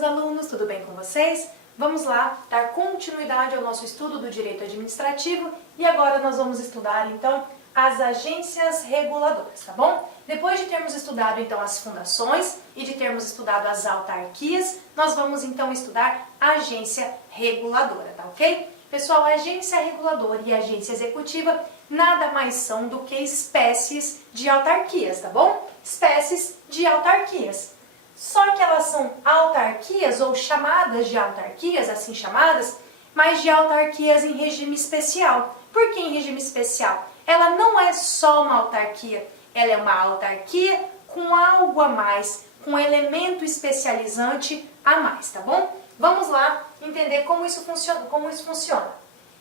meus alunos, tudo bem com vocês? Vamos lá dar continuidade ao nosso estudo do direito administrativo e agora nós vamos estudar então as agências reguladoras, tá bom? Depois de termos estudado então as fundações e de termos estudado as autarquias, nós vamos então estudar a agência reguladora, tá ok? Pessoal, a agência reguladora e a agência executiva nada mais são do que espécies de autarquias, tá bom? Espécies de autarquias. Só que elas são autarquias ou chamadas de autarquias, assim chamadas, mas de autarquias em regime especial. Por que em regime especial? Ela não é só uma autarquia, ela é uma autarquia com algo a mais, com elemento especializante a mais, tá bom? Vamos lá entender como isso funciona.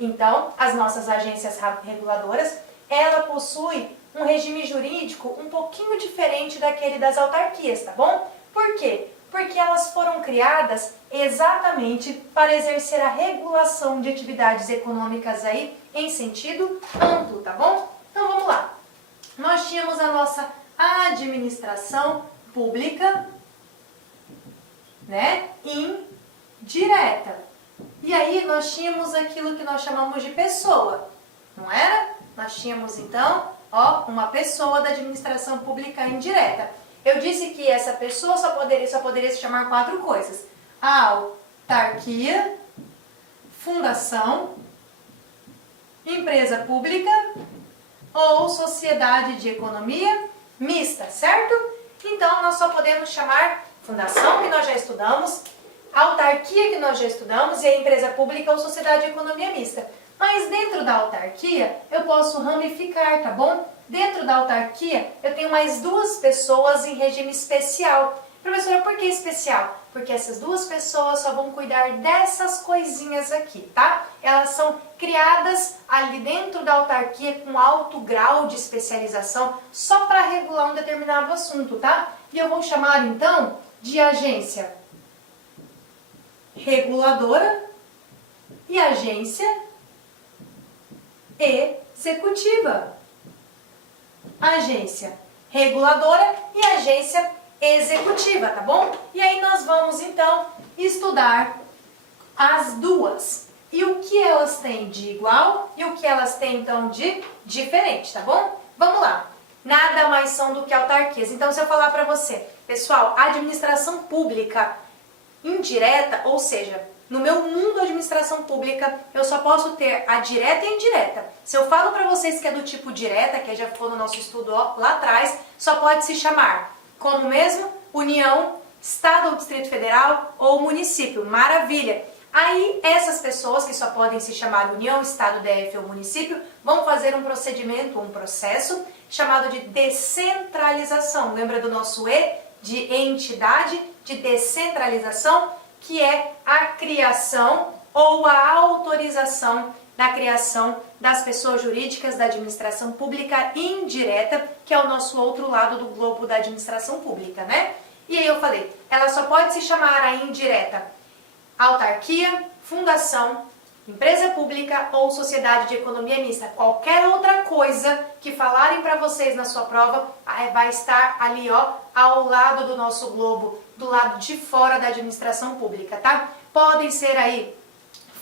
Então, as nossas agências reguladoras, ela possui um regime jurídico um pouquinho diferente daquele das autarquias, tá bom? Por quê? Porque elas foram criadas exatamente para exercer a regulação de atividades econômicas aí em sentido amplo, tá bom? Então vamos lá. Nós tínhamos a nossa administração pública, né, indireta. E aí nós tínhamos aquilo que nós chamamos de pessoa, não era? Nós tínhamos então, uma pessoa da administração pública indireta. Eu disse que essa pessoa só poderia se chamar 4 coisas: autarquia, fundação, empresa pública ou sociedade de economia mista, certo? Então, nós só podemos chamar fundação, que nós já estudamos, autarquia, que nós já estudamos, e a empresa pública ou sociedade de economia mista. Mas dentro da autarquia, eu posso ramificar, tá bom? Dentro da autarquia, eu tenho mais 2 pessoas em regime especial. Professora, por que especial? Porque essas 2 pessoas só vão cuidar dessas coisinhas aqui, tá? Elas são criadas ali dentro da autarquia com alto grau de especialização só para regular um determinado assunto, tá? E eu vou chamar então de agência reguladora e agência executiva. Agência reguladora e agência executiva, tá bom? E aí nós vamos então estudar as 2. E o que elas têm de igual e o que elas têm então de diferente, tá bom? Vamos lá. Nada mais são do que autarquias. Então se eu falar para você, pessoal, administração pública indireta, ou seja, no meu mundo administração pública, eu só posso ter a direta e a indireta. Se eu falo para vocês que é do tipo direta, que já ficou no nosso estudo lá atrás, só pode se chamar como mesmo? União, Estado ou Distrito Federal ou município. Maravilha! Aí essas pessoas que só podem se chamar União, Estado, DF ou município vão fazer um procedimento, um processo chamado de descentralização. Lembra do nosso E de entidade, de descentralização? Que é a criação ou a autorização da criação das pessoas jurídicas da administração pública indireta, que é o nosso outro lado do globo da administração pública, né? E aí eu falei, ela só pode se chamar a indireta autarquia, fundação, empresa pública ou sociedade de economia mista. Qualquer outra coisa que falarem para vocês na sua prova vai estar ali, ao lado do nosso globo, do lado de fora da administração pública, tá? Podem ser aí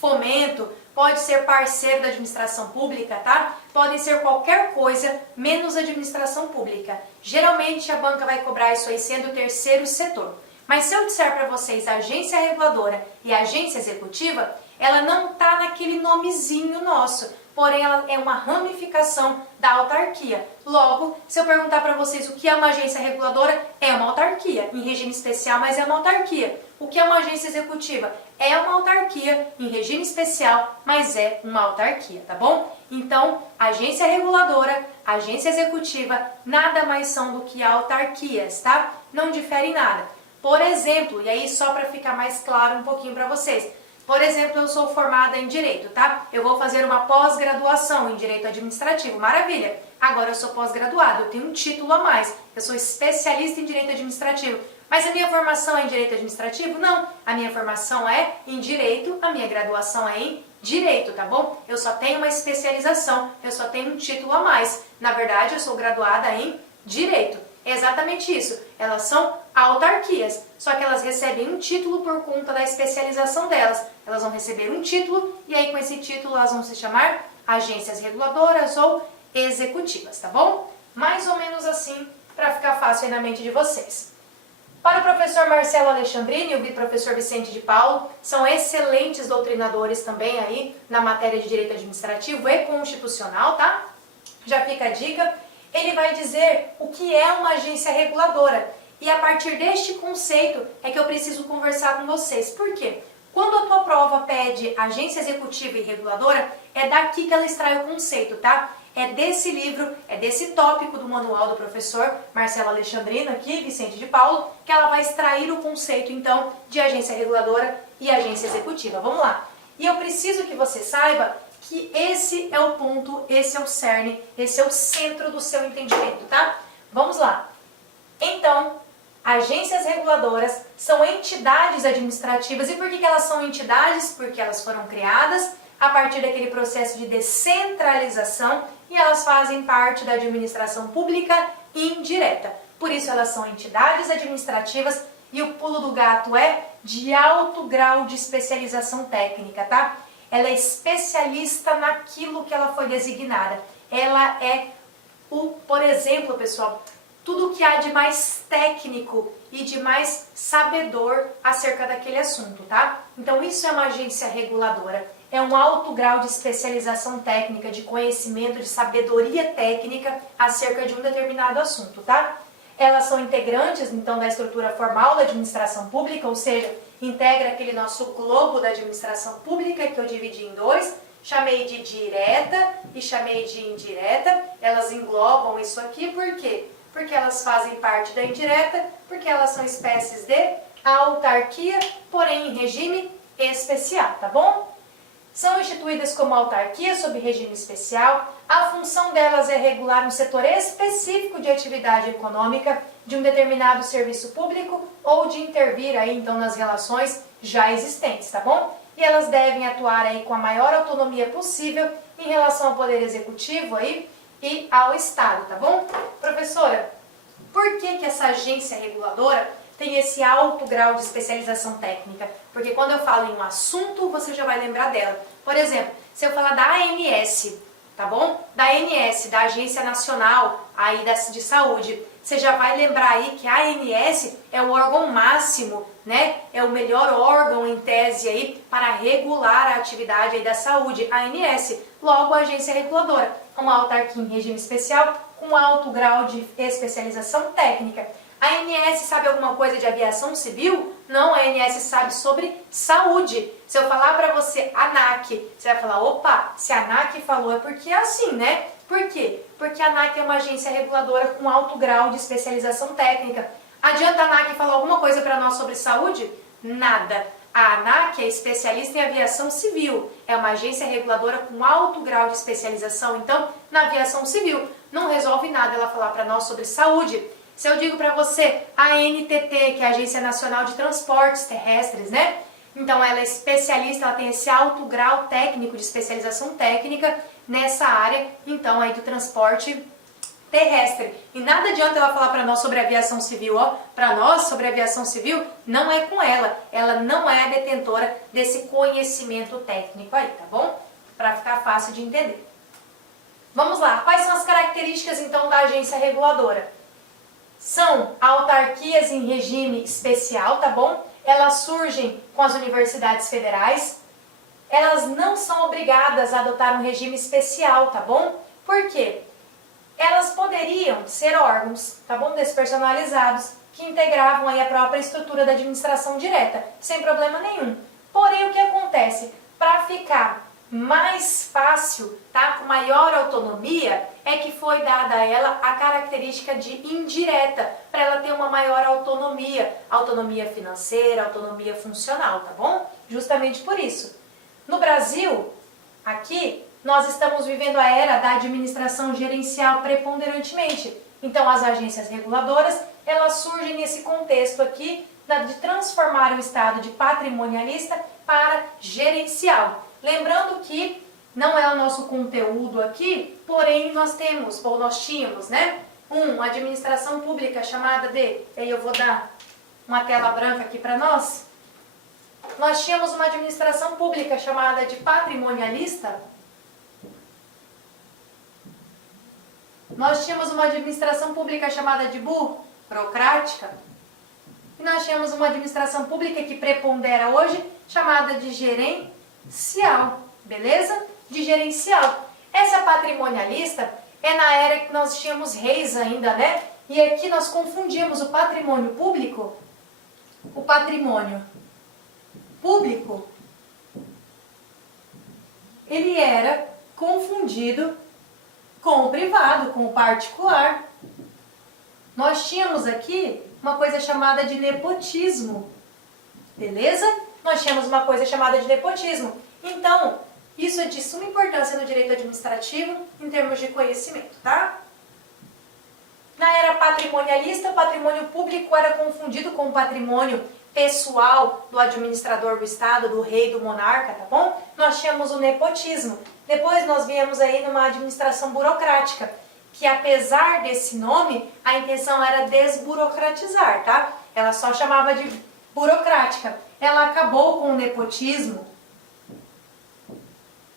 fomento, pode ser parceiro da administração pública, tá? Podem ser qualquer coisa menos administração pública. Geralmente a banca vai cobrar isso aí sendo o terceiro setor. Mas se eu disser para vocês agência reguladora e agência executiva, ela não está naquele nomezinho nosso, porém ela é uma ramificação da autarquia. Logo, se eu perguntar para vocês o que é uma agência reguladora, é uma autarquia, em regime especial, mas é uma autarquia. O que é uma agência executiva? É uma autarquia, em regime especial, mas é uma autarquia, tá bom? Então, agência reguladora, agência executiva, nada mais são do que autarquias, tá? Não difere em nada. Por exemplo, e aí só para ficar mais claro um pouquinho para vocês, por exemplo, eu sou formada em Direito, tá? Eu vou fazer uma pós-graduação em Direito Administrativo, maravilha! Agora eu sou pós-graduada, eu tenho um título a mais, eu sou especialista em Direito Administrativo. Mas a minha formação é em Direito Administrativo? Não, a minha formação é em Direito, a minha graduação é em Direito, tá bom? Eu só tenho uma especialização, eu só tenho um título a mais. Na verdade, eu sou graduada em Direito. É exatamente isso. Elas são autarquias, só que elas recebem um título por conta da especialização delas. Elas vão receber um título e aí com esse título elas vão se chamar agências reguladoras ou executivas, tá bom? Mais ou menos assim, para ficar fácil aí na mente de vocês. Para o professor Marcelo Alexandrini e o professor Vicente de Paulo, são excelentes doutrinadores também aí na matéria de direito administrativo e constitucional, tá? Já fica a dica. Ele vai dizer o que é uma agência reguladora. E a partir deste conceito é que eu preciso conversar com vocês. Por quê? Quando a tua prova pede agência executiva e reguladora, é daqui que ela extrai o conceito, tá? É desse livro, é desse tópico do manual do professor Marcelo Alexandrino, aqui, Vicente de Paulo, que ela vai extrair o conceito, então, de agência reguladora e agência executiva. Vamos lá. E eu preciso que você saiba que esse é o ponto, esse é o cerne, esse é o centro do seu entendimento, tá? Vamos lá. Então, agências reguladoras são entidades administrativas. E por que elas são entidades? Porque elas foram criadas a partir daquele processo de descentralização e elas fazem parte da administração pública indireta. Por isso elas são entidades administrativas e o pulo do gato é de alto grau de especialização técnica, tá? Ela é especialista naquilo que ela foi designada. Ela é por exemplo, pessoal, tudo que há de mais técnico e de mais sabedor acerca daquele assunto, tá? Então isso é uma agência reguladora. É um alto grau de especialização técnica, de conhecimento, de sabedoria técnica acerca de um determinado assunto, tá? Elas são integrantes, então, da estrutura formal da administração pública, ou seja, integra aquele nosso globo da administração pública que eu dividi em dois, chamei de direta e chamei de indireta. Elas englobam isso aqui, por quê? Porque elas fazem parte da indireta, porque elas são espécies de autarquia, porém em regime especial, tá bom? São instituídas como autarquia sob regime especial. A função delas é regular um setor específico de atividade econômica de um determinado serviço público ou de intervir aí então nas relações já existentes, tá bom? E elas devem atuar aí com a maior autonomia possível em relação ao poder executivo aí e ao Estado, tá bom? Professora, por que essa agência reguladora tem esse alto grau de especialização técnica? Porque quando eu falo em um assunto, você já vai lembrar dela. Por exemplo, se eu falar da ANS, tá bom? Da ANS, da Agência Nacional aí de Saúde, você já vai lembrar aí que a ANS é o órgão máximo, né? É o melhor órgão em tese aí para regular a atividade aí da saúde, a ANS. Logo, a agência reguladora, uma autarquia em regime especial com alto grau de especialização técnica. A ANS sabe alguma coisa de aviação civil? Não, a ANS sabe sobre saúde. Se eu falar para você ANAC, você vai falar, opa, se a ANAC falou é porque é assim, né? Por quê? Porque a ANAC é uma agência reguladora com alto grau de especialização técnica. Adianta a ANAC falar alguma coisa para nós sobre saúde? Nada. A ANAC é especialista em aviação civil. É uma agência reguladora com alto grau de especialização, então, na aviação civil. Não resolve nada ela falar para nós sobre saúde. Se eu digo para você a ANTT, que é a Agência Nacional de Transportes Terrestres, né? Então ela é especialista, ela tem esse alto grau técnico de especialização técnica nessa área, então aí do transporte terrestre. E nada adianta ela falar para nós sobre aviação civil, ó, para nós sobre aviação civil, não é com ela não é a detentora desse conhecimento técnico aí, tá bom? Para ficar fácil de entender. Vamos lá, quais são as características então da agência reguladora? São autarquias em regime especial, tá bom? Elas surgem com as universidades federais. Elas não são obrigadas a adotar um regime especial, tá bom? Por quê? Elas poderiam ser órgãos, tá bom? Despersonalizados, que integravam aí a própria estrutura da administração direta, sem problema nenhum. Porém, o que acontece? Para ficar mais fácil, tá? Com maior autonomia, é que foi dada a ela a característica de indireta, para ela ter uma maior autonomia financeira, autonomia funcional, tá bom? Justamente por isso. No Brasil, aqui, nós estamos vivendo a era da administração gerencial preponderantemente. Então, as agências reguladoras, elas surgem nesse contexto aqui de transformar o estado de patrimonialista para gerencial. Lembrando que não é o nosso conteúdo aqui, porém nós tínhamos, né? Uma administração pública chamada de... Aí eu vou dar uma tela branca aqui para nós. Nós tínhamos uma administração pública chamada de patrimonialista. Nós tínhamos uma administração pública chamada de burocrática. E nós tínhamos uma administração pública que prepondera hoje, chamada de gerencial. Beleza? De gerencial. Essa patrimonialista é na era que nós tínhamos reis ainda, né? E aqui nós confundíamos o patrimônio público. O patrimônio público, ele era confundido com o privado, com o particular. Nós tínhamos aqui uma coisa chamada de nepotismo, beleza? Nós tínhamos uma coisa chamada de nepotismo. Então, isso é de suma importância no direito administrativo em termos de conhecimento, tá? Na era patrimonialista, o patrimônio público era confundido com o patrimônio pessoal do administrador do Estado, do rei, do monarca, tá bom? Nós tínhamos o nepotismo. Depois nós viemos aí numa administração burocrática, que apesar desse nome, a intenção era desburocratizar, tá? Ela só chamava de burocrática. Ela acabou com o nepotismo.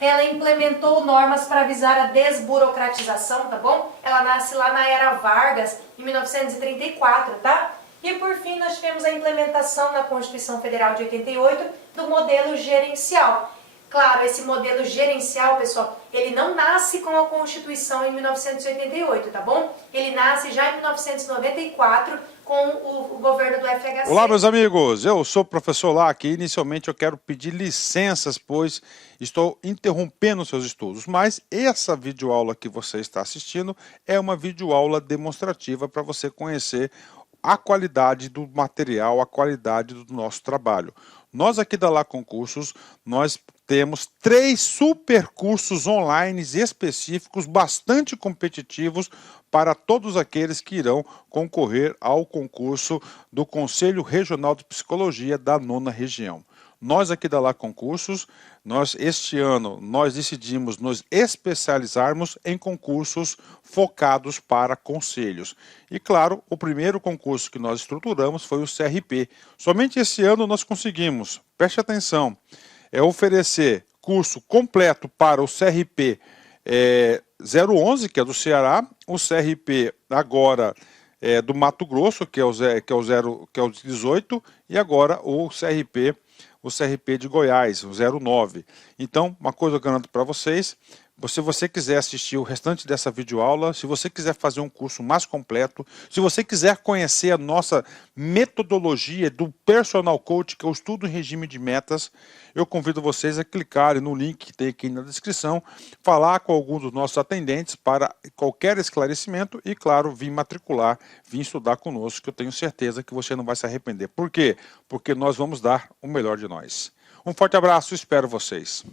Ela implementou normas para visar a desburocratização, tá bom? Ela nasce lá na era Vargas, em 1934, tá? E por fim nós tivemos a implementação na Constituição Federal de 88 do modelo gerencial. Claro, esse modelo gerencial, pessoal, ele não nasce com a Constituição em 1988, tá bom? Ele nasce já em 1994 com o governo do FHC. Olá, meus amigos, eu sou o professor Lac e inicialmente eu quero pedir licenças, pois estou interrompendo seus estudos, mas essa videoaula que você está assistindo é uma videoaula demonstrativa para você conhecer a qualidade do material, a qualidade do nosso trabalho. Nós aqui da LAC Concursos, nós temos 3 super cursos online específicos, bastante competitivos para todos aqueles que irão concorrer ao concurso do Conselho Regional de Psicologia da 9ª Região. Nós aqui da LAC Concursos, este ano, nós decidimos nos especializarmos em concursos focados para conselhos. E claro, o primeiro concurso que nós estruturamos foi o CRP. Somente esse ano nós conseguimos, preste atenção, oferecer curso completo para o CRP 011, que é do Ceará, o CRP agora do Mato Grosso, que é o 18, e agora o CRP de Goiás, o 09. Então, uma coisa eu garanto para vocês, se você quiser assistir o restante dessa videoaula, se você quiser fazer um curso mais completo, se você quiser conhecer a nossa metodologia do Personal Coach, que eu estudo em regime de metas, eu convido vocês a clicarem no link que tem aqui na descrição, falar com alguns dos nossos atendentes para qualquer esclarecimento e, claro, vir matricular, vir estudar conosco, que eu tenho certeza que você não vai se arrepender. Por quê? Porque nós vamos dar o melhor de nós. Um forte abraço, espero vocês.